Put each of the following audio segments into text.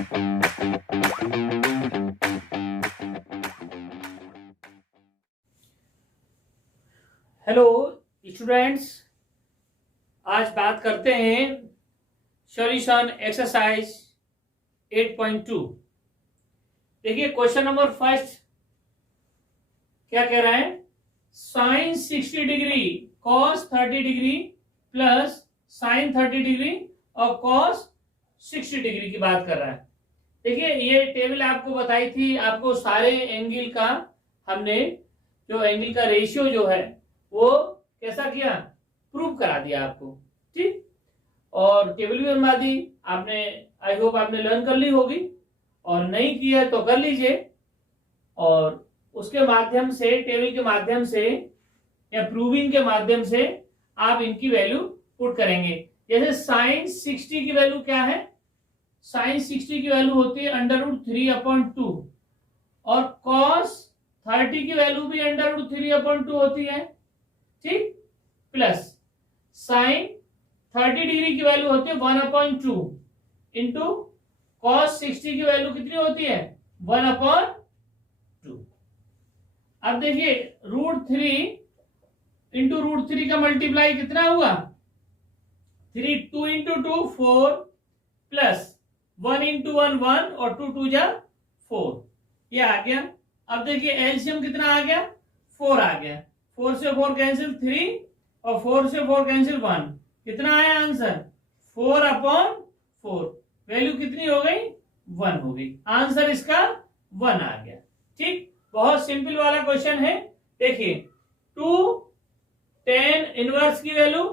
Hello students, आज बात करते हैं सॉल्यूशन एक्सरसाइज 8.2। देखिए क्वेश्चन नंबर फर्स्ट क्या कह रहा है, sine 60 degree cos 30 degree plus sine 30 degree और कॉस 60 डिग्री की बात कर रहा है। देखिए ये टेबल आपको बताई थी, आपको सारे एंगल का हमने जो एंगल का रेशियो जो है वो कैसा किया, प्रूव करा दिया आपको, ठीक। और टेबल भी बनवा दी आपने, आई होप आपने लर्न कर ली होगी, और नहीं की है तो कर लीजिए। और उसके माध्यम से, टेबल के माध्यम से या प्रूविंग के माध्यम से आप इनकी वैल्यू पुट करेंगे। जैसे साइन 60 की वैल्यू क्या है, साइन 60 की वैल्यू होती है √3/2 और कॉस 30 की वैल्यू भी √3/2 होती है, ठीक। प्लस साइन 30 डिग्री की वैल्यू होती है 1/2 इंटू कॉस 60 की वैल्यू कितनी होती है 1/2। अब देखिए √3 इंटू √3 का मल्टीप्लाई कितना हुआ 3, 2 इंटू 2 4 प्लस 1 इंटू 1 1 और 2 2 जा 4, ये आ गया। अब देखिए एलसीएम कितना आ गया 4 आ गया, 4 से 4 कैंसिल 3 और 4 से 4 कैंसिल 1, कितना आया आंसर 4/4। वैल्यू कितनी हो गई 1 हो गई, आंसर इसका 1 आ गया, ठीक। बहुत सिंपल वाला क्वेश्चन है। देखिए 2 tan इनवर्स की वैल्यू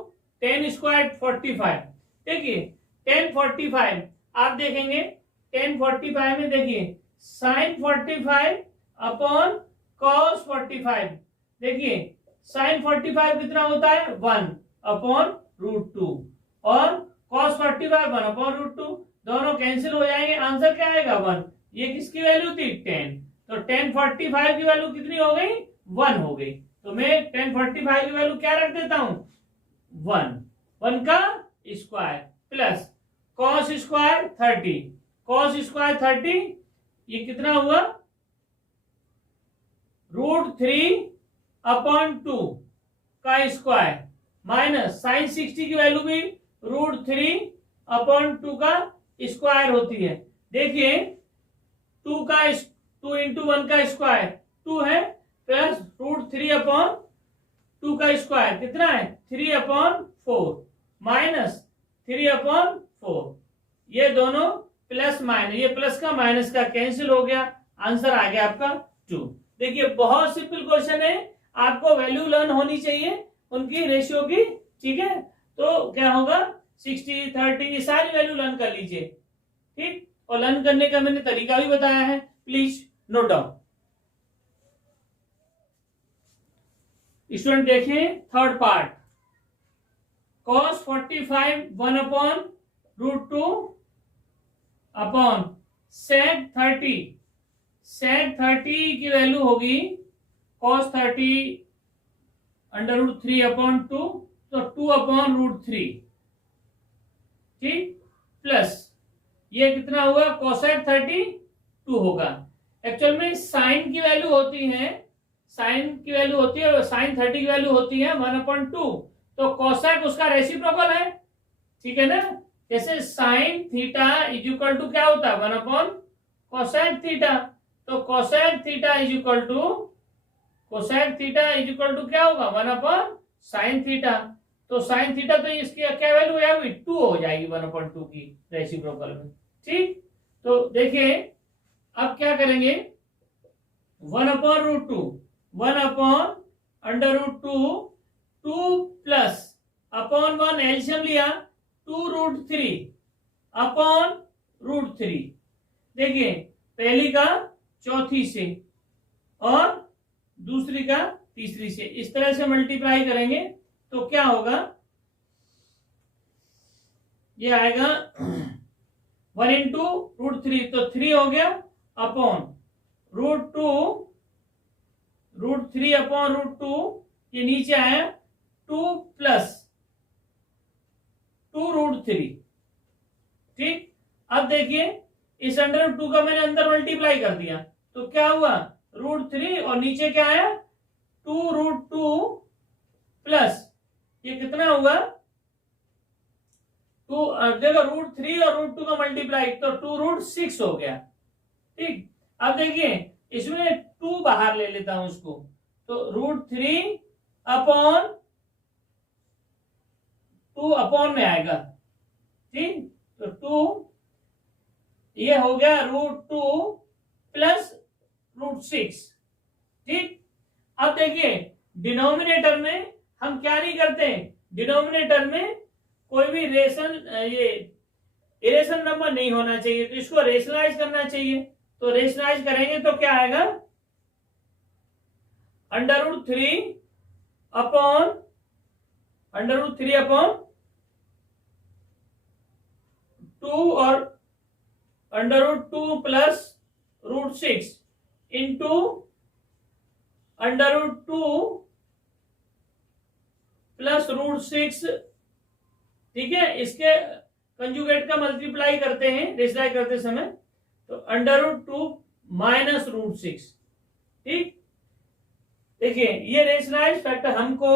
tan स्क्वायर 45। देखिए tan 45 आप देखेंगे, tan 45 में देखिए sin 45 अपॉन cos 45। देखिए sin 45 कितना होता है 1/√2 और cos 45 1/√2, दोनों कैंसिल हो जाएंगे, आंसर क्या आएगा 1। ये किसकी वैल्यू थी 10, तो tan 45 की वैल्यू कितनी हो गई 1 हो गई। तो मैं tan 45 की वैल्यू क्या रख देता हूं 1 का square plus cos square 30, cos square 30 ये कितना हुआ √3/2 का स्क्वायर माइनस साइन 60 की वैल्यू भी √3/2 का स्क्वायर होती है। देखिए 2 इंटू 1 का स्क्वायर 2 है, प्लस √3/2 का स्क्वायर कितना है 3/4 माइनस 3/4, ये दोनों प्लस माइनस, ये प्लस का माइनस का कैंसिल हो गया, आंसर आ गया आपका 2। देखिए बहुत सिंपल क्वेश्चन है, आपको वैल्यू लर्न होनी चाहिए उनकी रेशियो की, ठीक है। तो क्या होगा 60 30 ये सारी वैल्यू लर्न कर लीजिए, ठीक। और लर्न करने का मैंने तरीका भी बताया है, प्लीज नोट डाउन। स्टूडेंट देखें third part, cos 45 1/√2 upon sec 30, sec 30 की वैल्यू होगी cos 30 √3/2 तो 2/√3, ठीक। प्लस ये कितना हुआ cosec 30 2 होगा। एक्चुअल में साइन की वैल्यू होती है, साइन की वैल्यू होती है, साइन 30 की वैल्यू होती है 1/2, तो cosec उसका रेसिप्रोकल है, ठीक है ना। जैसे sine theta is equal to क्या होता है 1/cosec थीटा, तो cosec theta is equal to, cosec theta is equal to क्या होगा 1/sin थीटा, तो sin थीटा तो इसकी क्या वैल्यू हो जाएगी 2 हो जाएगी 1/2 की रेसिप्रोकल में, ठीक। तो देखिए अब क्या करेंगे 1/√2 1/√2 2 प्लस अपॉन 1 एलसीएम लिया 2√3/√3। देखिए पहली का चौथी से और दूसरी का तीसरी से, इस तरह से मल्टीप्लाई करेंगे तो क्या होगा, ये आएगा 1 इंटू √3 तो 3 हो गया अपॉन √3/√2, ये नीचे आया 2 प्लस 2√3, ठीक। अब देखिए इस अंडर रूट 2 का मैंने अंदर मल्टीप्लाई कर दिया, तो क्या हुआ, √3 और नीचे क्या आया, 2√2 प्लस ये कितना हुआ, देखो √3 और √2 का मल्टीप्लाई तो 2√6 हो गया। ठीक, अब देखिए इसमें 2 बाहर ले लेता हूं उसको, तो √3 अपॉन 2 अपॉन में आएगा। ठीक, तो 2 ये हो गया √2 प्लस √6। ठीक, अब देखिए डिनोमिनेटर में हम क्या नहीं करते, डिनोमिनेटर में कोई भी इरेशन नंबर नहीं होना चाहिए, तो इसको रेशनलाइज करना चाहिए। तो रेशनलाइज करेंगे तो क्या आएगा, √3 अपॉन 2 और √2 प्लस √6 इंटू √2 प्लस √6। ठीक है, इसके कंजुगेट का मल्टीप्लाई करते हैं रेशनलाइज करते समय, तो √2 माइनस √6। ठीक, देखिए ये रेशनलाइज फैक्टर, हमको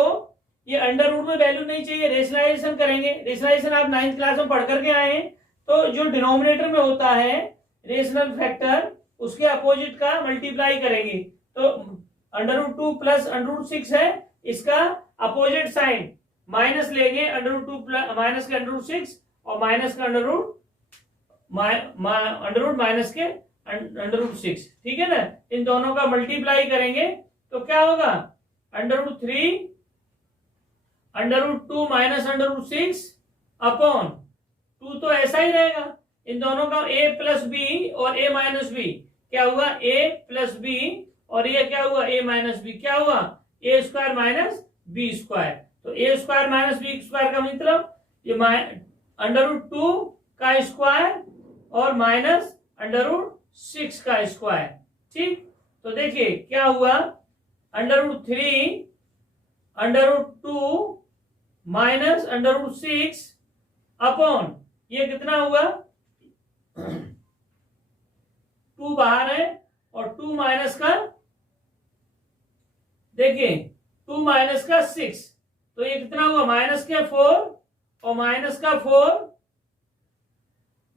ये अंडर रूट में वैल्यू नहीं चाहिए, रेशनलाइजेशन करेंगे। रेशनलाइजेशन आप 9th क्लास में पढ़ करके आए हैं, तो जो डिनोमिनेटर में होता है रेशनल फैक्टर, उसके अपोजिट का मल्टीप्लाई करेंगे। तो √2 प्लस √6 है, इसका अपोजिट साइन माइनस लेंगे, √2 प्लस माइनस के √6 और माइनस का √रूट माइनस के √6। ठीक है ना, इन दोनों का मल्टीप्लाई करेंगे तो क्या होगा, √3 √2 माइनस √6 अपॉन 2, तो ऐसा ही रहेगा। इन दोनों का a प्लस बी और a माइनस बी क्या हुआ, a प्लस बी, और ये क्या हुआ, a माइनस बी, क्या हुआ, a square minus B square. तो a square minus B square का मतलब ये √2 का स्क्वायर और माइनस √6 का स्क्वायर। ठीक, तो देखिए क्या हुआ, √3 √2 माइनस √6 अपॉन ये कितना हुआ, 2 बाहर है और 2 माइनस का, देखिए 2 माइनस का 6, तो ये कितना हुआ, माइनस के 4 और माइनस का 4,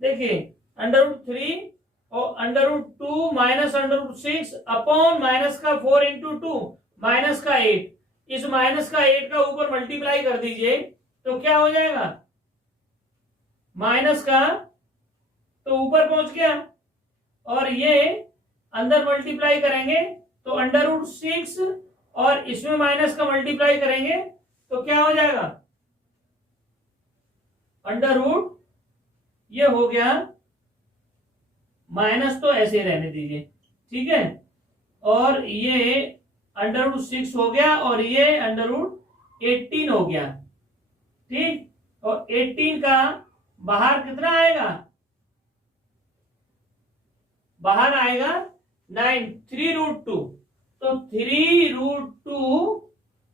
देखिए √3 और √2 माइनस √6 अपॉन माइनस का 4 इंटू 2 माइनस का 8। इस माइनस का 8 का ऊपर मल्टीप्लाई कर दीजिए, तो क्या हो जाएगा, माइनस का तो ऊपर पहुंच गया, और ये अंदर मल्टीप्लाई करेंगे तो √6 और इसमें माइनस का मल्टीप्लाई करेंगे तो क्या हो जाएगा, √ ये हो गया, माइनस तो ऐसे रहने दीजिए। ठीक है, और ये √6 हो गया और ये √18 हो गया। ठीक, और 18 का बाहर कितना आएगा, बाहर आएगा 9, 3√2, तो 3√2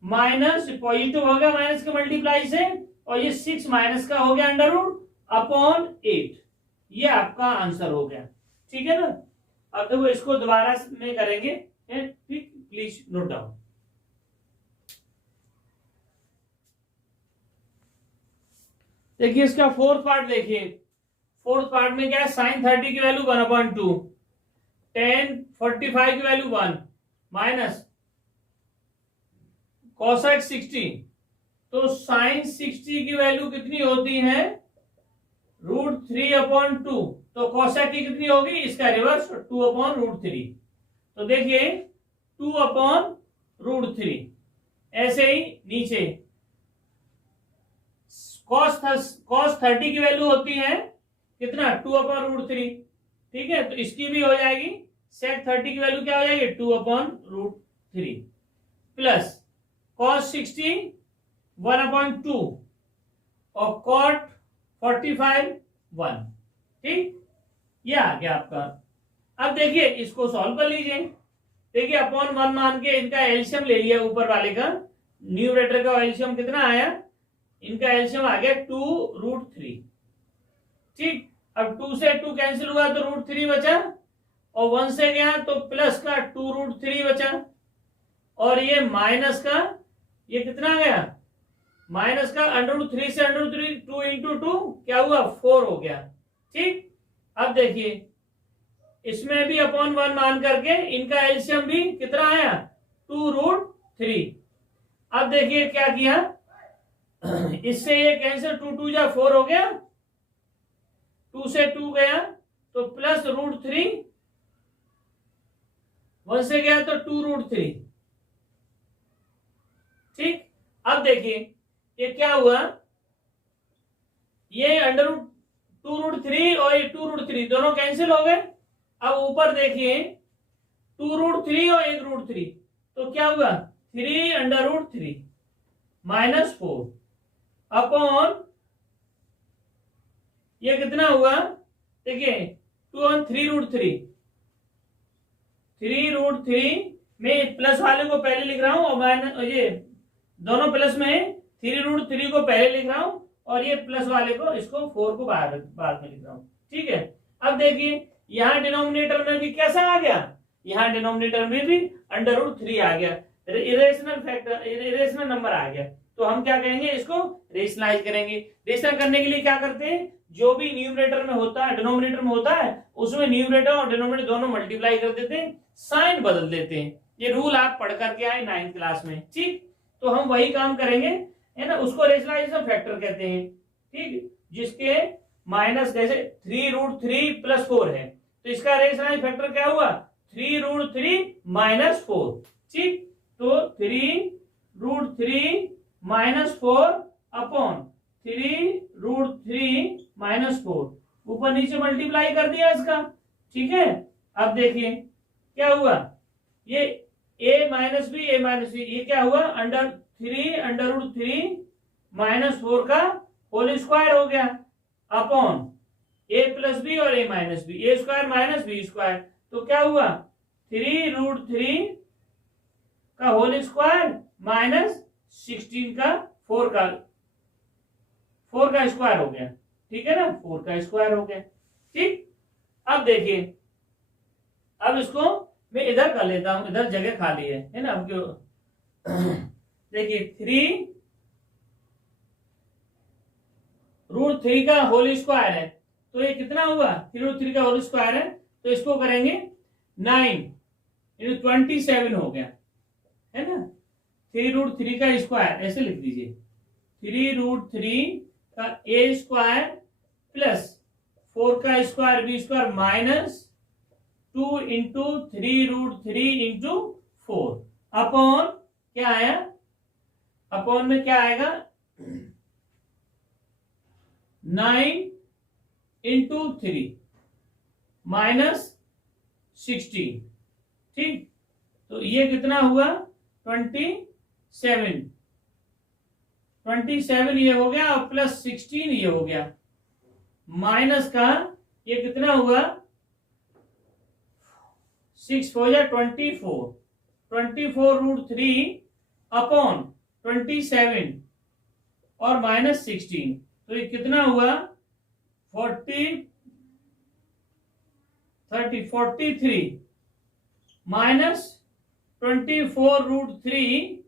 माइनस पॉजिटिव हो गया माइनस के मल्टीप्लाई से, और ये 6 माइनस का हो गया √ अपॉन 8। ये आपका आंसर हो गया। ठीक है ना, अब देखो इसको दोबारा में करेंगे, ठीक, प्लीज नोट डाउन। देखिए इसका फोर्थ पार्ट, देखिए फोर्थ पार्ट में क्या है, sin 30 की वैल्यू 1/2, tan 45 की वैल्यू 1 माइनस cosec 60, तो sin 60 की वैल्यू कितनी होती है, √3/2, तो cosec की कितनी होगी, इसका रिवर्स 2/√3। तो देखिए 2/√3, ऐसे ही नीचे cos 30 की वैल्यू होती है कितना, 2/√3। ठीक है, तो इसकी भी हो जाएगी, sec 30 की वैल्यू क्या हो जाएगी, 2/√3 प्लस cos 60 1/2 और cot 45 1। ठीक, ये आ गया आपका। अब देखिए इसको सॉल्व कर लीजिए। देखिए अपॉन 1 मान के इनका एलसीएम ले लिया, ऊपर वाले का न्यूमरेटर का एलसीएम कितना आया, इनका एलसीएम आ गया 2√3। ठीक, अब 2 से 2 कैंसिल हुआ तो √3 बचा, और 1 से गया तो प्लस का 2√3 बचा, और ये माइनस का ये कितना गया, माइनस का √3 से √3 2 इंटू 2 क्या हुआ 4 हो गया। ठीक, अब देखिए इसमें भी अपॉन 1 मान करके इनका एलसीएम भी कितना आया 2√3। अब देखिए क्या किया, इससे ये कैंसिल 2 2 जा 4 हो गया, 2 से 2 गया तो प्लस √3, 1 से गया तो 2√3। ठीक, अब देखिए ये क्या हुआ, ये √2√3 और ये 2√3 दोनों कैंसिल हो गए। अब ऊपर देखिए 2√3 और 1√3 तो क्या हुआ 3√3 माइनस 4 अपॉन ये कितना हुआ, देखिए 2 और 3√3, 3√3 में प्लस वाले को पहले लिख रहा हूं और माइनस, ये दोनों प्लस में है, 3√3 को पहले लिख रहा हूं और ये प्लस वाले को इसको 4 को बाद में लिख रहा हूं। ठीक है, अब देखिए यहां डिनोमिनेटर में भी कैसा आ गया, यहां डिनोमिनेटर में भी √3 आ गया, इरेशनल फैक्टर, इरेशनल नंबर आ गया। तो हम क्या करेंगे, इसको रेशनलाइज करेंगे। रेशनल करने के लिए क्या करते हैं, जो भी न्यूमरेटर में होता है डिनोमिनेटर में होता है उसमें न्यूमरेटर और डिनोमिनेटर दोनों मल्टीप्लाई कर देते हैं, साइन बदल देते हैं। ये रूल आप पढ़ करके आए 9th क्लास में। ठीक, तो हम वही काम करेंगे, है ना, उसको रेशनलाइजेशन फैक्टर कहते हैं। ठीक, जिसके माइनस जैसे 3√3 प्लस 4 है तो इसका रेशनलाइज फैक्टर क्या हुआ 3√3 माइनस 4। ठीक, तो 3√3 माइनस 4 अपॉन 3√3 माइनस 4, ऊपर नीचे मल्टीप्लाई कर दिया इसका। ठीक है, अब देखिए क्या हुआ, ये a minus B A minus B, ये क्या हुआ √3 माइनस 4 का होल स्क्वायर हो गया अपॉन a प्लस बी और a minus B, A square minus B square, तो क्या हुआ 3√3 का होल स्क्वायर माइनस 16 का 4 का स्क्वायर हो गया। ठीक है ना, 4 का स्क्वायर हो गया। ठीक, अब देखिए, अब इसको मैं इधर कर लेता हूं, इधर जगह खाली है ना। अब क्यों देखिए 3√3 का होल स्क्वायर है तो ये कितना हुआ 3√3 का होल स्क्वायर है, तो इसको करेंगे 9 × 27 हो गया, है ना। 3√3 का स्क्वायर ऐसे लिख दीजिए, 3√3 का a स्क्वायर प्लस 4 का square B square minus 2 into 3√3 into 4 upon क्या आया, अपॉन में क्या आएगा 9 इंटू 3 माइनस 16। ठीक, तो ये कितना हुआ 27 ये हो गया और प्लस 16 ये हो गया, माइनस का ये कितना हुआ 6 हो जाए 24√3 अपॉन 27 और माइनस 16, तो ये कितना हुआ 43 माइनस 24√3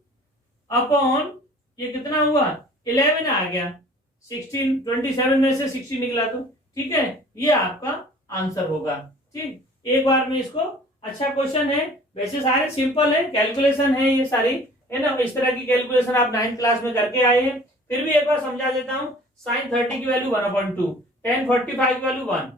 अपॉन ये कितना हुआ 11 आ गया, 27 में से 16 निकला तो। ठीक है, ये आपका आंसर होगा। ठीक, एक बार में इसको, अच्छा क्वेश्चन है, वैसे सारे सिंपल है, कैलकुलेशन है ये सारी, है ना। इस तरह की कैलकुलेशन आप 9th क्लास में करके आए हैं, फिर भी एक बार समझा देता हूं। sin 30 की वैल्यू 1/2, tan 45 की वैल्यू 1,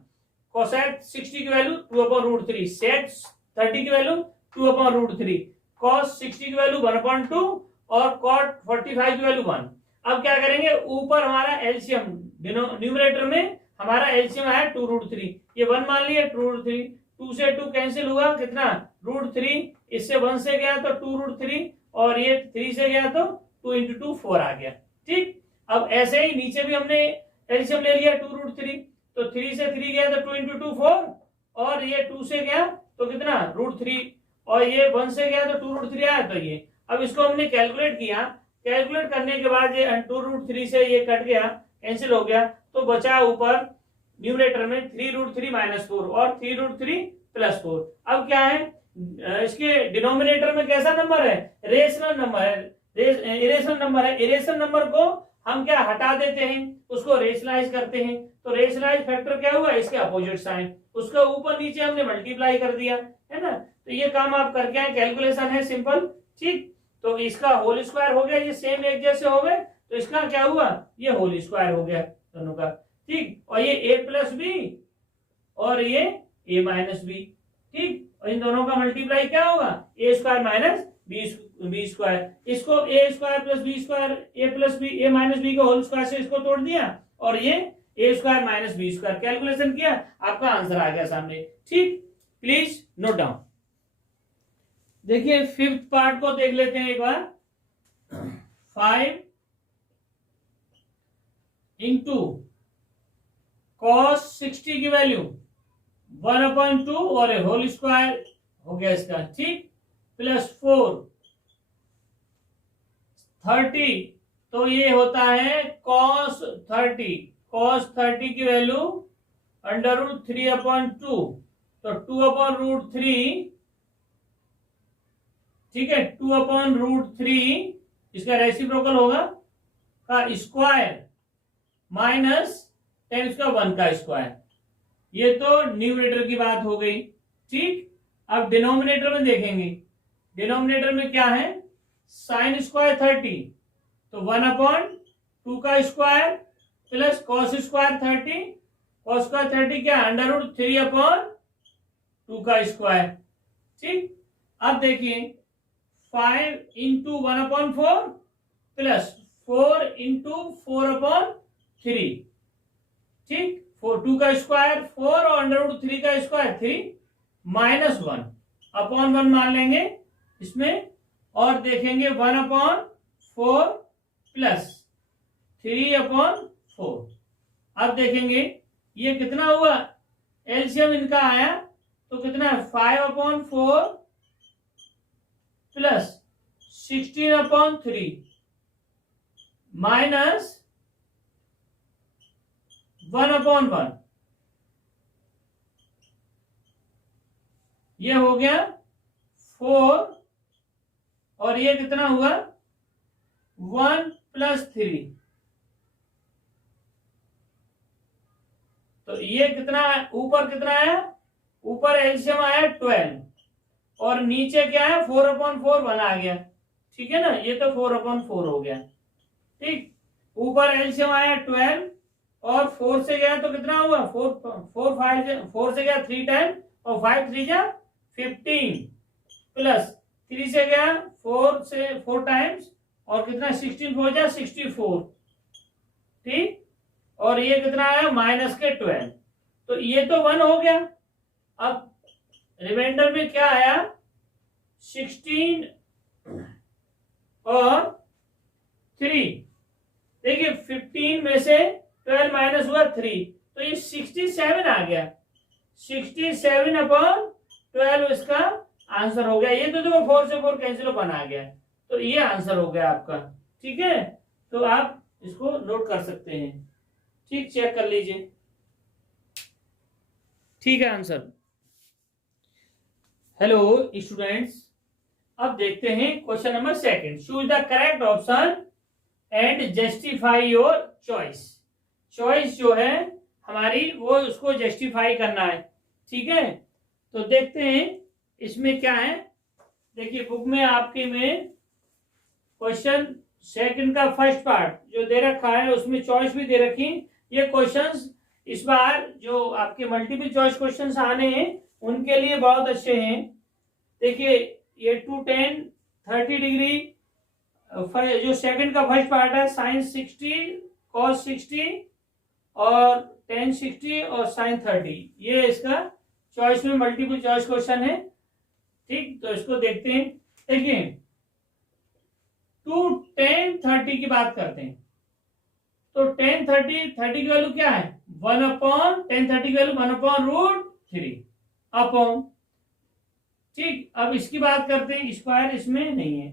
cosec 60 की वैल्यू 2/√3, sec 30 की वैल्यू 2/√3, cos 60 की वैल्यू 1/2 और cot 45 की वैल्यू 1। अब क्या करेंगे, ऊपर हमारा एलसीएम, न्यूमरेटर में हमारा एलसीएम आया 2√3, ये 1 मान लिया 2√3, 2 से 2 कैंसिल हुआ कितना √3, इससे 1 से गया तो 2√3 और ये 3 से गया तो 2 इंटू 2 4 आ गया। ठीक, अब ऐसे ही नीचे भी हमने एलसीएम ले लिया 2√3, तो 3 से 3 गया तो 2 इंटू 2 4 और ये 2 से गया तो कितना √3 और ये 1 से गया तो 2√3 आया, तो ये अब इसको हमने कैलकुलेट किया, कैलकुलेट करने के बाद ये 2√3 से ये कट गया, कैंसिल हो गया, तो बचा ऊपर न्यूमरेटर में 3√3 -4 और 3√3 +4। अब क्या है, इसके डिनोमिनेटर में कैसा नंबर है, रेशनल नंबर है, इरेशनल नंबर है। इरेशनल नंबर को हम क्या हटा देते हैं, उसको रेशनलाइज करते हैं। तो रेशनलाइज फैक्टर क्या हुआ, इसके अपोजिट साइन, उसका ऊपर नीचे हमने मल्टीप्लाई कर दिया, है ना। तो ये काम आप करके आए, कैलकुलेशन है सिंपल, ठीक। तो इसका होल स्क्वायर हो गया, ये सेम एक जैसे हो गए, तो इसका क्या हुआ, ये होल स्क्वायर हो गया दोनों का, ठीक। और ये a+b और ये a-b, ठीक। और इन दोनों का मल्टीप्लाई क्या होगा, a² - b²। इसको a² + b² a+b का होल स्क्वायर से इसको तोड़ दिया और ये a² - b² कैलकुलेशन किया, आपका आंसर आ गया सामने, ठीक। Please note down. देखिए फिफ्थ पार्ट को देख लेते हैं एक बार। 5 इंटू cos 60 की वैल्यू 1/2 और ए होल स्क्वायर हो गया इसका, ठीक, +4 30, तो ये होता है cos 30 की वैल्यू √3/2, तो 2/√3, ठीक है, 2/√3 इसका रेसिप्रोकल होगा का स्क्वायर माइनस 10⁻1 का स्क्वायर। ये तो न्यूमरेटर की बात हो गई, ठीक। अब डिनोमिनेटर में देखेंगे, डिनोमिनेटर में क्या है, sin स्क्वायर 30, तो 1/2 का square plus cos square 30, cos square 30 क्या, √3/2 का स्क्वायर, ठीक। अब देखिए 5 इंटू 1/4 प्लस 4 इंटू 4/3, ठीक, 2 का स्क्वायर 4 और √3 का स्क्वायर 3 -1/1 मान लेंगे इसमें, और देखेंगे 1/4 प्लस 3/4। अब देखेंगे ये कितना हुआ, एलसीएम इनका आया तो कितना है, 5/4 प्लस 16/3 माइनस 1/1, ये हो गया 4 और ये कितना हुआ 1 + 3, तो ये कितना, ऊपर कितना आया, ऊपर एलसीएम आया 12 और नीचे क्या है 4/4 बना गया, ठीक है ना, ये तो 4/4 हो गया, ठीक। ऊपर एलसीएम आया 12 और 4 से गया तो कितना हुआ, 4 से गया 3 टाइम और 5 3 जा 15 प्लस 3 से गया 4 टाइम्स और कितना 16 4 जा 64, ठीक। और ये कितना आया -12, तो ये तो 1 हो गया। अब रिमाइंडर में क्या आया, 16 और 3, देखिए 15 में से 12 माइनस हुआ 3, तो ये 67 आ गया, 67/12 इसका आंसर हो गया। ये तो देखो 4 से 4 कैंसिल बना गया, तो ये आंसर हो गया आपका, ठीक है। तो आप इसको नोट कर सकते हैं, ठीक, चेक कर लीजिए, ठीक है आंसर। हेलो स्टूडेंट्स, अब देखते हैं question number 2, choose the correct option and justify your choice. Choice जो है हमारी वो उसको जस्टिफाई करना है, ठीक है। तो देखते हैं इसमें क्या है। देखिए बुक में आपके में क्वेश्चन 2 का फर्स्ट पार्ट जो दे रखा है उसमें चॉइस भी दे रखी। ये क्वेश्चंस इस बार जो आपके मल्टीपल चॉइस क्वेश्चंस आने हैं उनके लिए बहुत अच्छे हैं। देखिए ये 2 10 30 डिग्री जो 2 का फर्स्ट पार्ट है, sin 60 cos 60 और tan 60 और sin 30, ये इसका चॉइस में मल्टीपल चॉइस क्वेश्चन है, ठीक। तो इसको देखते हैं। देखिए 2 10 30 की बात करते हैं, तो 10 30 की वैल्यू क्या है, 1/10 30 की वैल्यू 1/√3 अपॉन, ठीक। अब इसकी बात करते हैं, स्क्वायर इसमें नहीं है,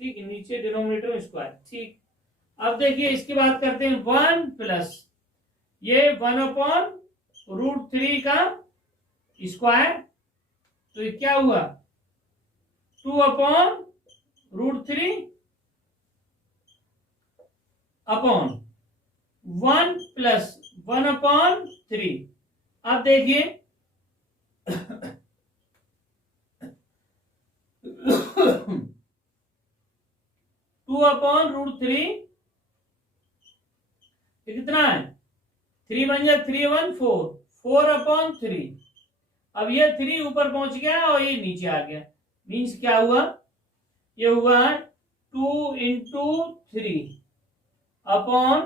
ठीक, नीचे डिनोमिनेटर स्क्वायर, ठीक। अब देखिए इसकी बात करते हैं 1 प्लस ये 1/√3 का स्क्वायर, तो ये क्या हुआ 2/√3 अपॉन 1 प्लस 1/3। अब देखिए 2/√3 ये कितना है 3 बन जाए 3 1 4 4/3। अब ये 3 ऊपर पहुंच गया और ये नीचे आ गया, मीन्स क्या हुआ ये हुआ 2 × 3 अपॉन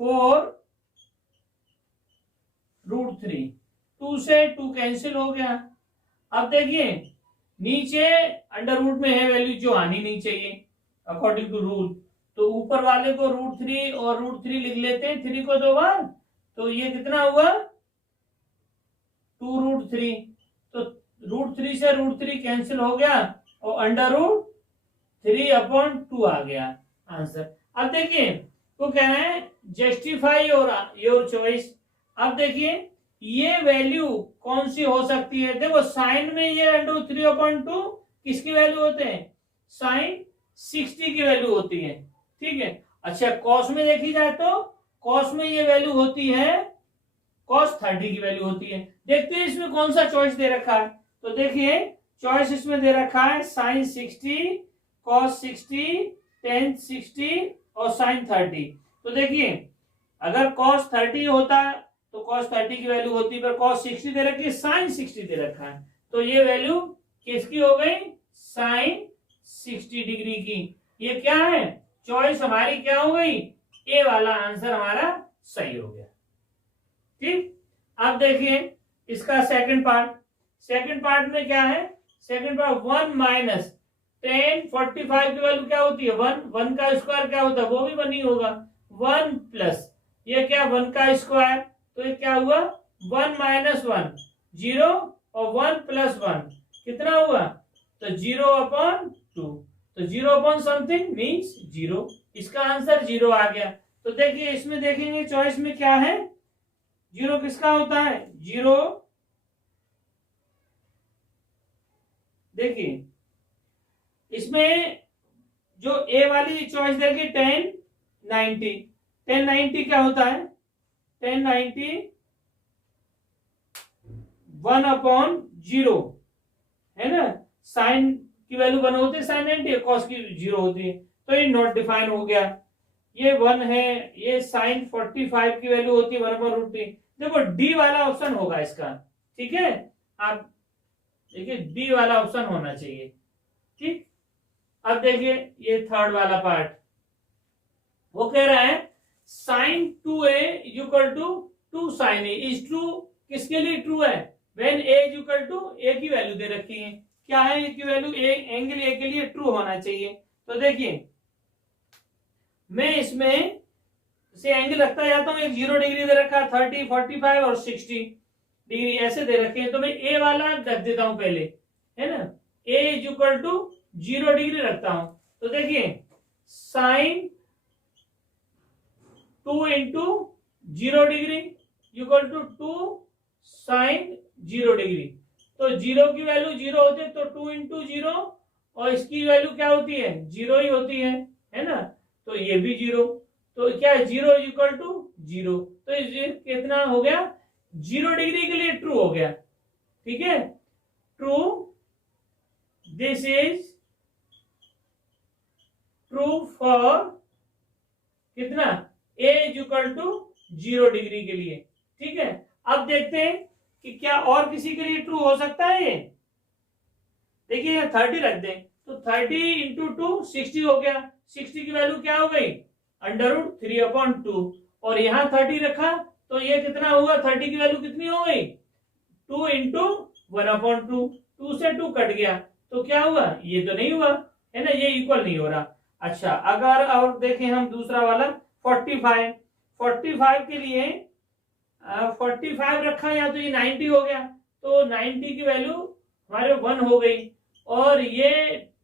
4√3। 2 से 2 कैंसिल हो गया। अब देखिए नीचे अंडर रूट में है वैल्यू जो आनी नहीं चाहिए अकॉर्डिंग टू रूल, तो ऊपर वाले को √3 और √3 लिख लेते हैं 3 को 2 बार, तो ये कितना हुआ 2√3। तो √3 से √3 कैंसिल हो गया और अंडर√3/2 आ गया आंसर। अब देखिए वो कह रहे हैं जस्टिफाई योर चॉइस। अब देखिए ये वैल्यू कौन सी हो सकती है, देखो साइन में ये √3/2 किसकी वैल्यू होते हैं साइन 60 की वैल्यू होती है, ठीक है। अच्छा कॉस में देखी जाए तो कॉस में ये वैल्यू होती है cos 30 की वैल्यू होती है। देखते हैं इसमें कौन सा चॉइस दे रखा है, तो देखिए चॉइस इसमें दे रखा है sin 60 cos 60 tan 60 और sin 30। तो देखिए अगर cos 30 होता तो cos 30 की वैल्यू होती, पर cos 60 दे रखी है sin 60 दे रखा है, तो ये वैल्यू किसकी हो गई sin 60 डिग्री की। ये क्या है चॉइस हमारी क्या हो गई ए वाला आंसर हमारा सही हो गया, ठीक। अब देखिए इसका सेकंड पार्ट में क्या है, सेकंड पार्ट 1 माइनस tan 45 की वैल्यू क्या होती है 1 का स्क्वायर क्या होता है वो भी 1 ही होगा, 1 प्लस ये क्या 1 का स्क्वायर, तो ये क्या हुआ 1 माइनस 1 0 और 1 प्लस 1 कितना हुआ तो 0/2, तो 0/समथिंग मीन्स 0, इसका आंसर 0 आ गया। तो देखिए इसमें देखेंगे चॉइस में क्या है 0 किसका होता है 0, देखिए इसमें जो ए वाली चॉइस देखिए tan 90 क्या होता है tan 90 1/0 है ना, साइन की वैल्यू 1 होती है साइन 90 कॉस की 0 होती है, तो ये नॉट डिफाइन हो गया। ये 1 है, ये साइन 45 की वैल्यू होती है 1/√3। देखो डी वाला ऑप्शन होगा इसका, ठीक है। आप देखिए डी वाला ऑप्शन होना चाहिए, ठीक। अब देखिए ये थर्ड वाला पार्ट, वो कह रहा है sin 2a equal to 2 sin a is true, किसके लिए ट्रू है when a equal to a की वैल्यू दे रखी है, क्या है ए की वैल्यू एंगल ए के लिए ट्रू होना चाहिए। तो देखिए मैं इसमें से एंगल रखता जाता हूं, एक 0 डिग्री दे रखा है 30 45 और 60 डिग्री ऐसे दे रखे हैं, तो मैं ए वाला रख देता हूं पहले, है ना, a इक्वल टू 0 डिग्री रखता हूं। तो देखिए sine 2 × 0 degree equal to 2 sine 0 degree, तो 0 की वैल्यू 0 होती है तो 2 × 0 और इसकी वैल्यू क्या होती है 0 ही होती है ना, तो ये भी 0, तो क्या है 0 इक्वल टू 0, तो ये कितना हो गया 0 डिग्री के लिए ट्रू हो गया, ठीक है। True, this is true for कितना a इक्वल टू 0 डिग्री के लिए, ठीक है। अब देखते हैं कि क्या और किसी के लिए ट्रू हो सकता है ये, देखिए 30 रख दें तो 30 × 2 60 हो गया, 60 की वैल्यू क्या हो गई √3/2 और यहां 30 रखा तो ये कितना हुआ 30 की वैल्यू कितनी हो गई 2 × 1/2, 2 से 2 कट गया तो क्या हुआ ये तो नहीं हुआ है ना, ये इक्वल नहीं हो रहा। अच्छा अगर और देखें हम दूसरा वाला 45 के लिए 45 रखा या तो ये 90 हो गया, तो 90 की वैल्यू हमारे 1 हो गई और ये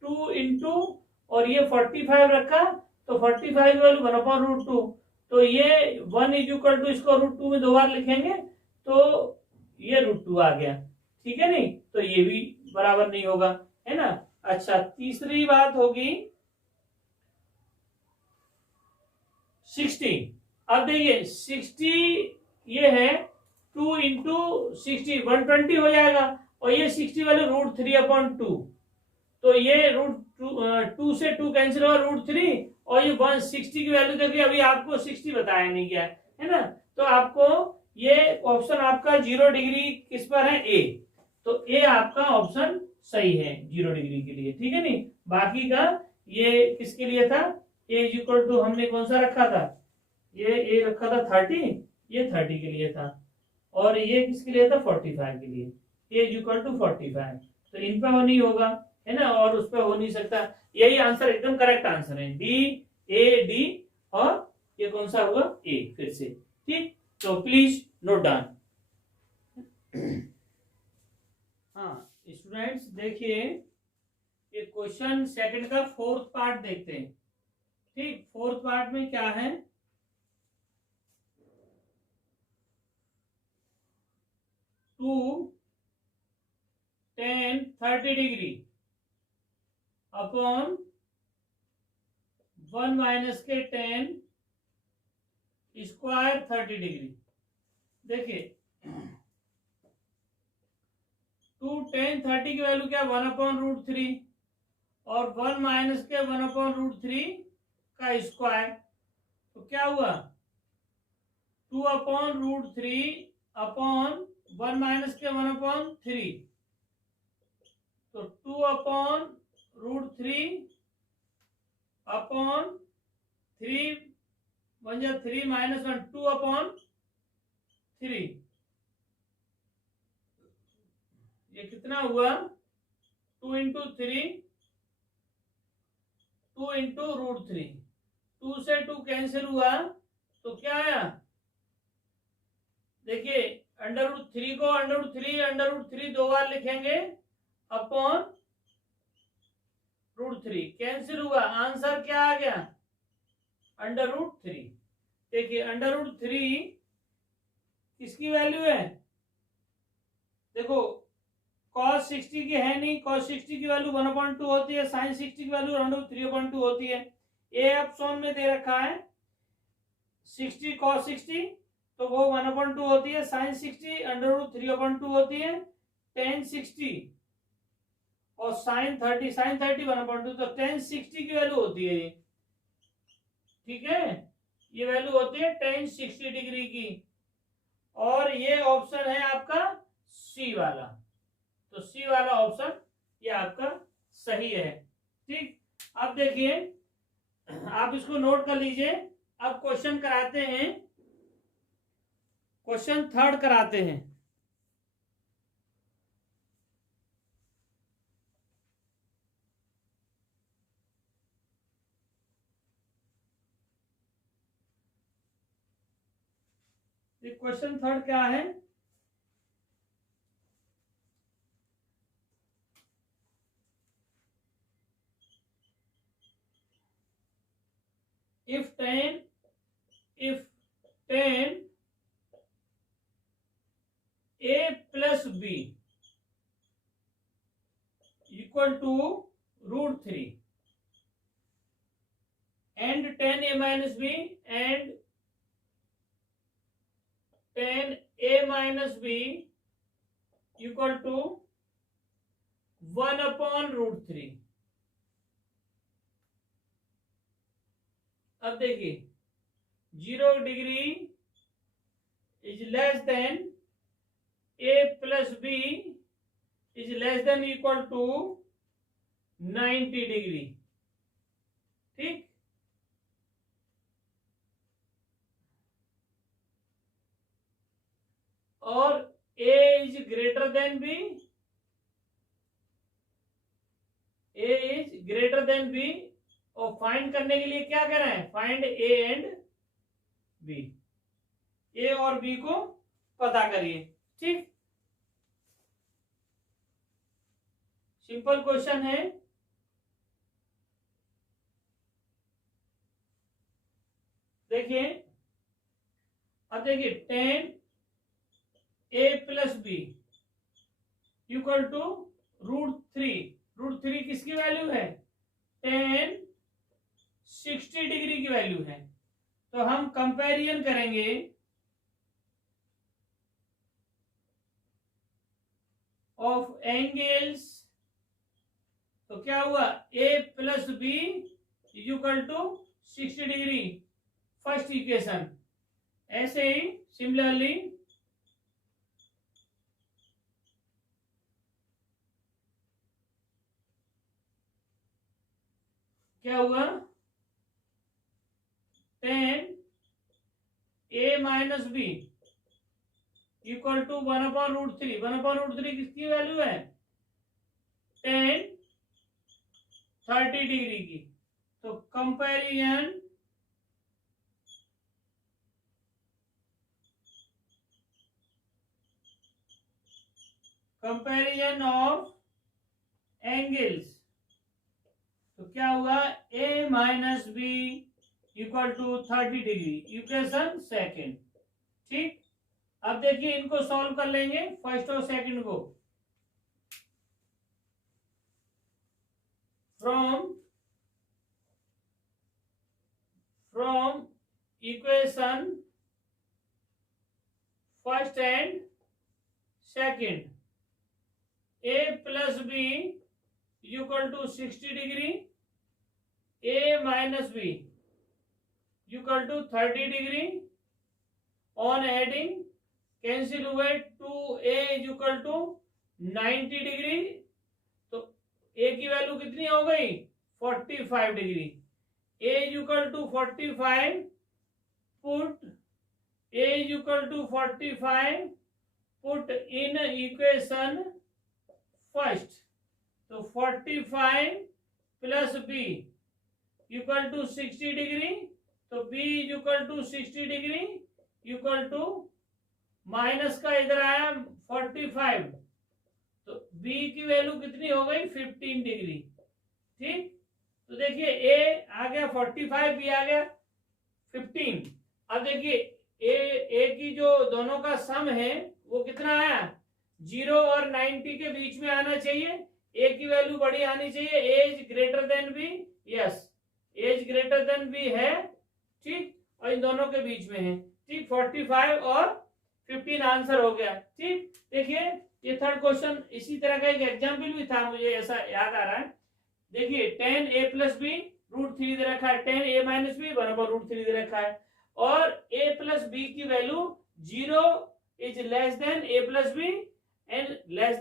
2 × और ये 45 रखा तो 45 की वैल्यू 1/√2, तो ये 1 इज इक्वल टू, इसको √2 में 2 बार लिखेंगे तो ये √2 आ गया, ठीक है नहीं, तो ये भी बराबर नहीं होगा, है ना। अच्छा, तीसरी बात होगी 60। अब देखिए 60 ये है 2 इंटू 60 120 हो जाएगा, और ये 60 वाले √3/2, तो ये √2 से 2 कैंसिल होगा √3, और ये 160 की वैल्यू देखिए, अभी आपको 60 बताया नहीं गया है ना, तो आपको ये ऑप्शन आपका 0 डिग्री किस पर है, ए, तो ए आपका ऑप्शन सही है 0 डिग्री के लिए, ठीक है नहीं। बाकी का ये किसके लिए था, ए इज इक्वल टू हमने कौन सा रखा था, ये ए रखा था 30, ये 30 के लिए था, और ये किसके लिए था 45 के लिए, ए इज इक्वल टू 45, तो इन पर नहीं होगा, है ना, और उस पर हो नहीं सकता। यही आंसर एकदम करेक्ट आंसर है, डी, ए, डी, और ये कौन सा होगा, ए फिर से, ठीक। तो प्लीज नोट डाउन। हाँ स्टूडेंट्स देखिए, ये क्वेश्चन सेकंड का 4th पार्ट देखते हैं, ठीक। 4th पार्ट में क्या है, 2 tan 30 डिग्री अपॉन 1 माइनस के tan स्क्वायर 30 डिग्री। देखिए 2 tan 30 की वैल्यू क्या, 1/√3, और 1 माइनस के 1/√3 का स्क्वायर, तो क्या हुआ 2/√3 अपॉन 1 माइनस के 1/3, तो 2/√3 अपॉन 3 1 या 3 माइनस 1, 2/3, ये कितना हुआ 2 इंटू 3, 2 इंटू √3, 2 से 2 कैंसिल हुआ, तो क्या आया, देखिए √3 को √3 2 बार लिखेंगे अपॉन √3 कैंसिल हुआ, आंसर क्या आ गया √3। देखिए √3 किसकी वैल्यू है, देखो cos 60 की है नहीं, cos 60 की वैल्यू 1/2 होती है, sin 60 की वैल्यू √3/2 होती है। ए ऑप्शन में दे रखा है 60 cos 60, तो वो 1/2 होती है, sin 60 √3/2 होती है, tan 60 और sin 30 1/2, तो tan 60 की वैल्यू होती है ये, ठीक है, ये वैल्यू होती है tan 60 डिग्री की, और ये ऑप्शन है आपका सी वाला, तो सी वाला ऑप्शन ये आपका सही है, ठीक। अब देखिए आप इसको नोट कर लीजिए, अब क्वेश्चन कराते हैं, क्वेश्चन 3rd कराते हैं। क्वेश्चन 3rd क्या है, if tan a plus b equal to √3 and tan a minus b and tan a minus b equal to 1/√3। अब देखिए 0 degree is less than a plus b is less than equal to 90 degree, ठीक। और a is greater than b, a is greater than b, और find करने के लिए क्या कर रहे हैं, find a and b, a और b को पता करिए, ठीक। सिंपल क्वेश्चन है, देखिए देखिए 10 a plus B equal to √3। √3 किसकी वैल्यू है? 10 60 डिग्री की वैल्यू है। तो हम कंपैरिजन करेंगे ऑफ एंगल्स। तो क्या हुआ? a plus B equal to 60 degree, first equation. ऐसे ही सिमिलरली क्या हुआ? 10 a minus B equal to 1/√3। 1/√3 किसकी वैल्यू है? 10 30 डिग्री की। तो कंपैरिजन ऑफ एंगल्स। तो क्या हुआ? a minus B equal to 30 degree, equation second. ठीक, अब देखिए इनको सॉल्व कर लेंगे, फर्स्ट और सेकंड को। From equation first and second, a plus B equal to 60 degree, a minus B equal to 30 degree. On adding cancel हुए, 2a equal to 90 degree. तो a की वैल्यू कितनी हो गई? 45 degree. a equal to 45, put a equal to 45, put in equation first. तो 45 plus b equal to 60 degree. तो b equal to 60 degree equal to minus का इधर आया 45। तो b की वैल्यू कितनी हो गई? 15 डिग्री। ठीक, तो देखिए a आ गया 45, b आ गया 15। अब देखिए a की जो दोनों का सम है वो कितना आया? 0 और 90 के बीच में आना चाहिए। a की वैल्यू बड़ी आनी चाहिए, A's greater than B. Yes, A's greater than B है। ठीक, और इन दोनों के बीच में है। ठीक, 45 और 15 आंसर हो गया। ठीक, देखिए ये थर्ड क्वेश्चन इसी तरह का एक एग्जाम्पल भी था, मुझे ऐसा याद आ रहा है। देखिए 10 a प्लस बी √3 दे रखा है, 10 a माइनस बी बराबर √3 दे रखा है, और a प्लस बी की value 0 is less than a plus B and less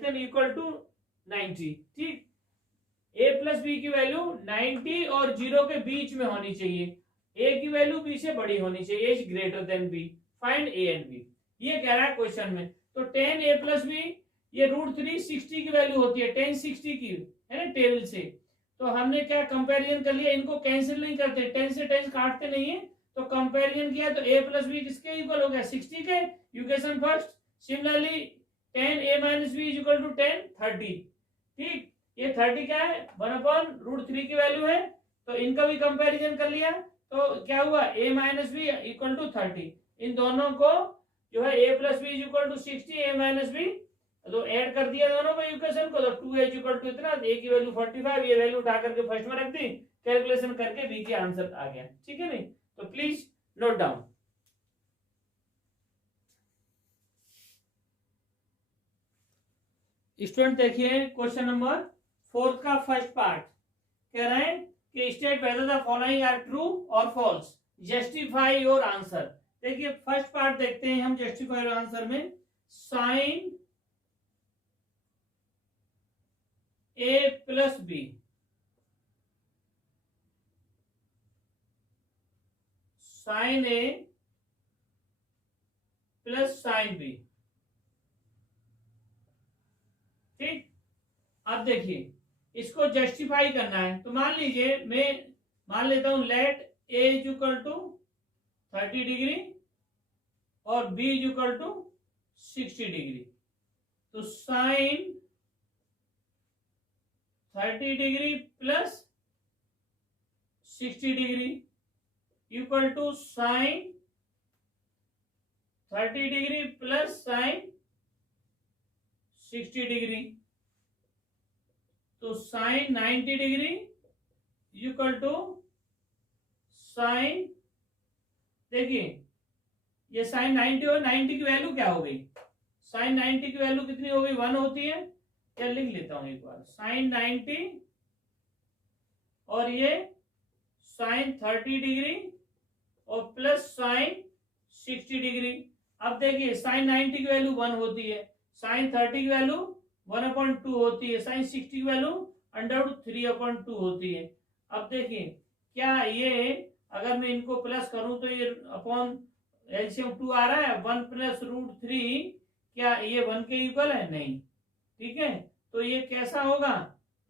than equal to 90। ठीक, a प्लस बी की वैल्यू 90 और 0 के बीच में होनी चाहिए, a की वैल्यू b से बड़ी होनी चाहिए, A's greater than b। Find a and b, ये कह रहा है क्वेश्चन में। तो 10 a प्लस बी, ये √3 60 की वैल्यू होती है, 10 60 की है ना टेबल से। तो हमने क्या कंपैरिजन कर लिया, इनको कैंसिल नहीं करते, 10 से 10 काटते नहीं है। तो कंपैरिजन किया तो a प्लस बी किसके इक्वल हो गया? 60 के, equation first. Similarly 10 a minus B equal to 10 30। ठीक, ये 30 क्या है? 1/√3 की वैल्यू है। तो इनका भी कंपैरिजन कर लिया, तो क्या हुआ? a minus B equal to 30। इन दोनों को जो है a plus B equal to 60, a minus B, तो ऐड कर दिया दोनों को इक्वेशन को। तो 2a इक्वल टू इतना, a की वैल्यू 45, ये वैल्यू उठा करके फर्स्ट में रख दी, कैलकुलेशन करके b की आंसर आ गया। ठीक है नहीं? तो प्लीज नोट डाउन। स्टूडेंट देखिए क्वेश्चन नंबर 4 का फर्स्ट पार्ट कह रहे हैं कि state whether the following are true और फॉल्स, जस्टिफाई योर आंसर। देखिए फर्स्ट पार्ट देखते हैं हम जस्टिफाई योर आंसर में। Sine a plus B, sine a plus sine B. ठीक, अब देखिए इसको जस्टिफाई करना है। तो मान लीजिए मैं मान लेता हूं let a equal to 30 degree और b इक्वल टू 60 डिग्री। तो sine 30 degree plus 60 degree equal to sine 30 degree plus sine 60 degree. तो sine 90 degree equal to sine, देखिए ये साइन 90 और 90 की वैल्यू क्या हो गई, साइन 90 की वैल्यू कितनी हो गई, 1 होती है। क्या लिख लेता हूं एक बार, साइन 90 और ये साइन 30 डिग्री और प्लस साइन 60 डिग्री। अब देखिए साइन 90 की वैल्यू 1 होती है, साइन 30 की वैल्यू 1/2 होती है, साइन 60 की वैल्यू √3/2 होती है। अब देखिए क्या ये अगर मैं इनको प्लस करूं तो ये अपॉन एलसीएम 2 आ रहा है, 1 प्लस √3, क्या ये 1 के इक्वल है, नहीं। ठीक है, तो ये कैसा होगा,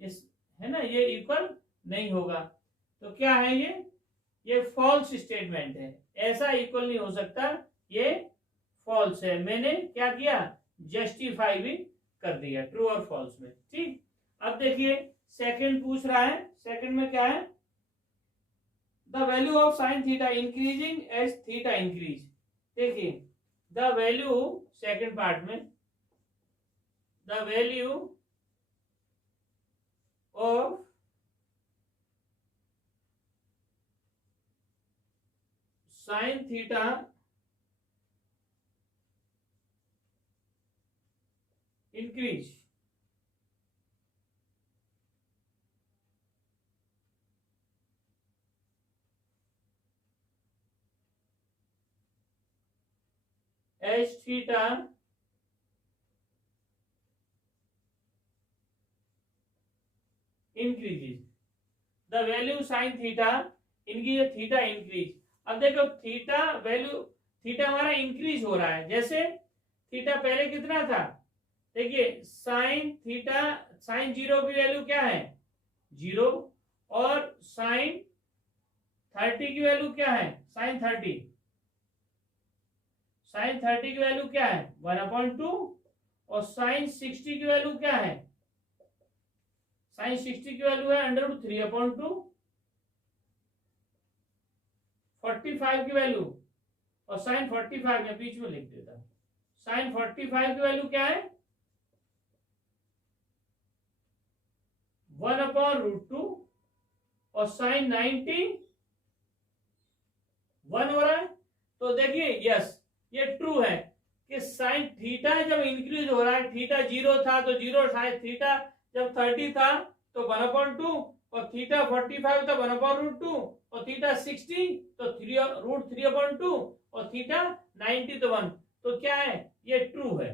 इस है ना, ये इक्वल नहीं होगा। तो क्या है ये फॉल्स स्टेटमेंट है, ऐसा इक्वल नहीं हो सकता, ये फॉल्स है। मैंने क्या किया, जस्टिफाई भी कर दिया ट्रू और फॉल्स में। ठीक, अब देखिए सेकंड पूछ रहा है, सेकंड में क्या है, the value of sine theta increasing as theta increase. देखिए द वैल्यू, सेकंड पार्ट में, the value of sine theta increase as theta increases, the value sine theta इनकी थीटा इंक्रीज। अब देखो थीटा वैल्यू, थीटा हमारा increase हो रहा है, जैसे थीटा पहले कितना था, देखिए साइन थीटा, साइन 0 की वैल्यू क्या है, 0, और साइन 30 की वैल्यू क्या है, साइन 30, साइन 30 की वैल्यू क्या है, 1/2, और साइन 60 की वैल्यू क्या है, साइन 60 की वैल्यू है √3/2, 45 की वैल्यू, और साइन 45 में बीच में लिख देता हूं, साइन 45 की वैल्यू क्या है, 1/√2, और साइन 90 1 हो रहा है। तो देखिए यस, ये ट्रू है कि साइन थीटा जब इंक्रीज हो रहा है, थीटा 0 था तो 0, साइन थीटा जब 30 था तो 1/2, और थीटा 45 था 1/√2, और थीटा 60 तो √3/2, और थीटा 90 तो 1। तो क्या है, ये ट्रू है,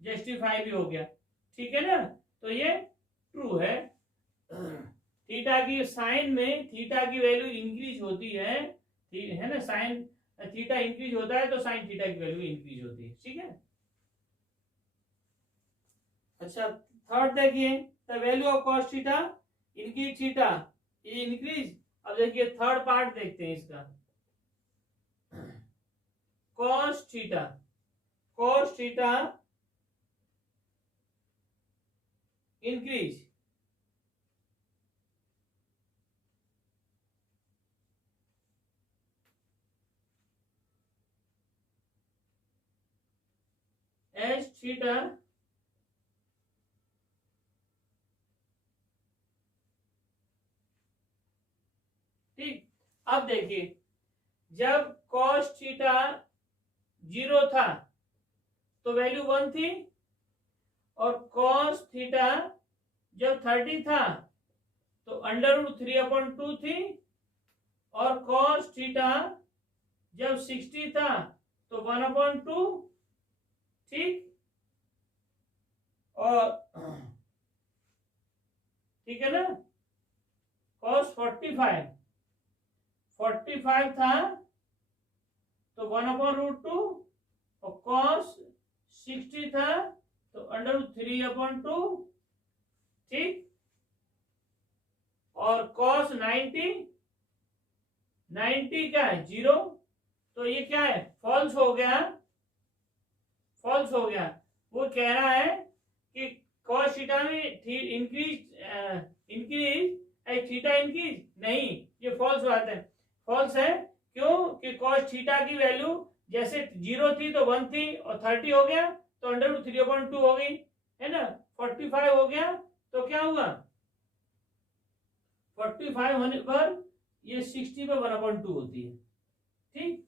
जस्टिफाई भी हो गया। ठीक है ना, तो ये ट्रू है। थीटा की साइन में थीटा की वैल्यू इंक्रीज होती है ना, साइन थीटा इंक्रीज होता है तो साइन थीटा की वैल्यू इंक्रीज होती है। ठीक है, अच्छा थर्ड देखिए, the value of cos theta increase theta increase. अब देखिए थर्ड पार्ट देखते हैं इसका, cos theta, cos theta increase as theta ठीक। अब देखिए जब cos थीटा 0 था तो वैल्यू 1 थी, और cos थीटा जब 30 था तो √3/2 थी, और cos थीटा जब 60 था तो 1/2। ठीक, और ठीक है ना, cos 45 था तो 1/√2, और cos 60 था तो √3/2। ठीक, और cos 90 क्या है, 0, तो ये क्या है, फॉल्स हो गया, फॉल्स हो गया। वो कह रहा है कि cos थीटा में इंक्रीज थीटा इंक्रीज नहीं, ये फॉल्स बात है। फॉल्स है। क्यों कि cos थीटा की वैल्यू जैसे 0 थी तो 1 थी और 30 हो गया तो अंडर रूट 3/2 हो गई, है ना। 45 हो गया तो क्या हुआ, 45 होने पर ये 60 पर 1/2 होती है, ठीक।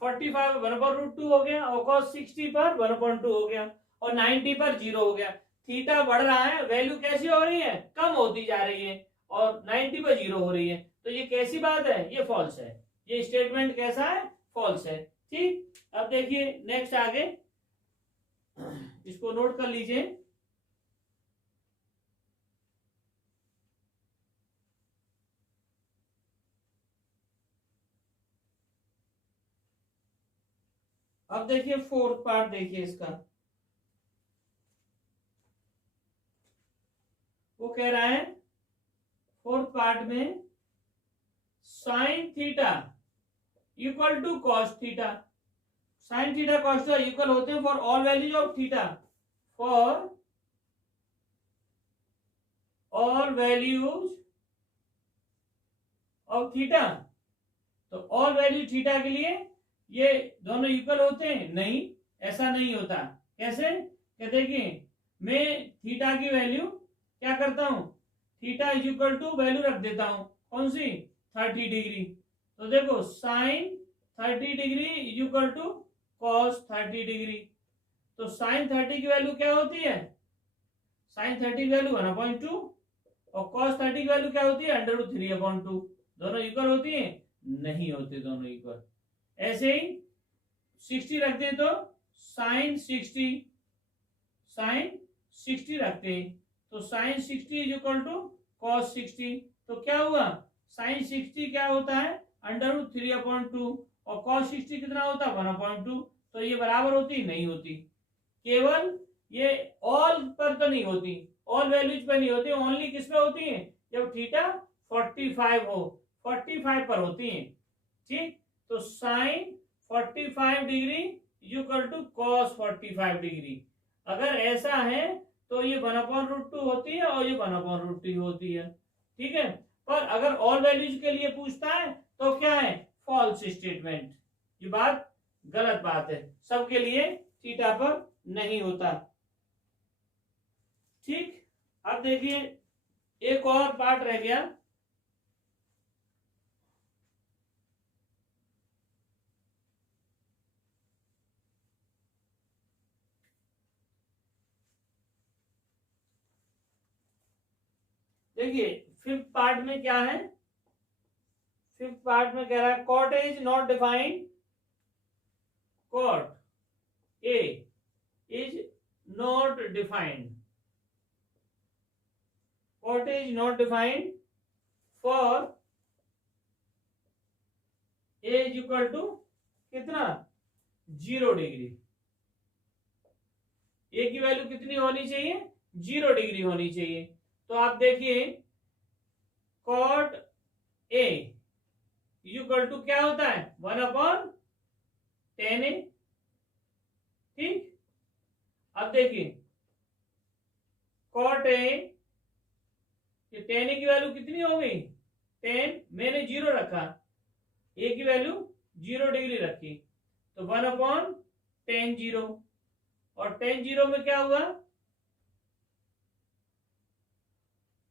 45 1/2 हो गया और cos 60 पर 1/2 हो गया और 90 पर 0 हो गया। थीटा बढ़ रहा है, वैल्यू कैसी हो रही है, कम होती जा रही है और 90 पर 0 हो रही है। तो ये कैसी बात है, ये फॉल्स है। ये स्टेटमेंट कैसा है, फॉल्स है, ठीक। अब देखिए नेक्स्ट आगे, इसको नोट कर लीजिए। अब देखिए फोर्थ पार्ट देखिए इसका, वो कह रहा है फोर्थ पार्ट में sine theta equal to cos theta. Sine theta cos theta equal होते हैं for all values of theta, for all values of theta. तो ऑल वैल्यू थीटा के लिए ये दोनों इक्वल होते हैं, नहीं, ऐसा नहीं होता। कैसे, कहते हैं कि मैं थीटा की वैल्यू क्या करता हूं, theta is equal to value रख देता हूं, कौन सी, 30 डिग्री। तो देखो sine 30 degree is equal to cos 30 degree. तो साइन 30 की वैल्यू क्या होती है, साइन 30 की वैल्यू 1/2 और कॉस 30 की वैल्यू क्या होती है, अंडर रूट 3/2। दोनों इक्वल होती है, नहीं होते दोनों इक्वल। ऐसे ही 60 रखते हैं तो साइन 60 रखते हैं तो sine 60 is equal to cos 60। तो क्या हुआ, साइन 60 क्या होता है, अंडर रूट 3/2 और कॉस 60 कितना होता है, 1/2। तो ये बराबर होती, नहीं होती। केवल ये ऑल पर तो नहीं होती, ऑल वैल्यूज पर नहीं होती, ओनली किस पे होती है, जब थीटा 45 हो, 45 पर होती है, ठीक। तो sine 45 degree equal to cos 45 degree. अगर ऐसा है तो ये 1/2 होती है और ये 1/2 होती है, ठीक है। पर अगर ऑल वैल्यूज के लिए पूछता है तो क्या है, फॉल्स स्टेटमेंट। ये बात गलत बात है, सबके लिए थीटा पर नहीं होता, ठीक। अब देखिए एक और पार्ट रह गया, देखिए फिफ्थ पार्ट में क्या है, फिफ्थ पार्ट में कह रहा है cot is not defined, cot A is not defined, cot is not defined for A is equal to कितना, 0 डिग्री। ए की वैल्यू कितनी होनी चाहिए, 0 डिग्री होनी चाहिए। तो आप देखिए कॉट ए इक्वल टू क्या होता है, 1/10 ए, ठीक। अब देखिए कॉट ए, ये 10 ए की वैल्यू कितनी हो गई, 10, मैंने 0 रखा, ए की वैल्यू 0 डिग्री रखी, तो 1/10 0, और 10 0 में क्या हुआ,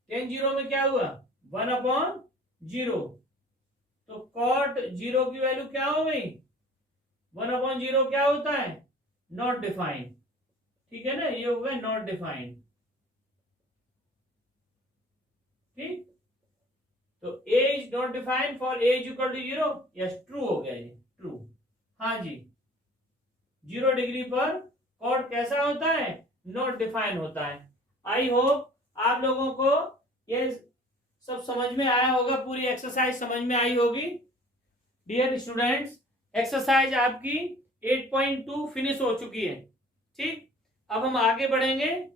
10 0 में क्या हुआ, 1/0। तो कॉट 0 की वैल्यू क्या हो गई, 1/0 क्या होता है, नॉट डिफाइंड, ठीक है ना, ये हो गया नॉट डिफाइंड, ठीक। तो A is not defined for A is equal to 0, yes true हो गया, ये ट्रू, हाँ जी। 0 डिग्री पर कॉट कैसा होता है, नॉट डिफाइंड होता है। आई होप आप लोगों को ये सब समझ में आया होगा, पूरी एक्सरसाइज समझ में आई होगी। डियर स्टूडेंट्स, एक्सरसाइज आपकी 8.2 फिनिश हो चुकी है, ठीक। अब हम आगे बढ़ेंगे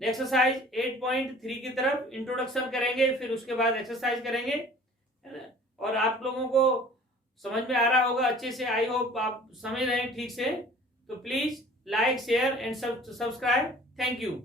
एक्सरसाइज 8.3 की तरफ, इंट्रोडक्शन करेंगे, फिर उसके बाद एक्सरसाइज करेंगे, है ना। और आप लोगों को समझ में आ रहा होगा अच्छे से, आई होप आप समझ रहे हैं ठीक से। तो please like, share and subscribe. Thank you.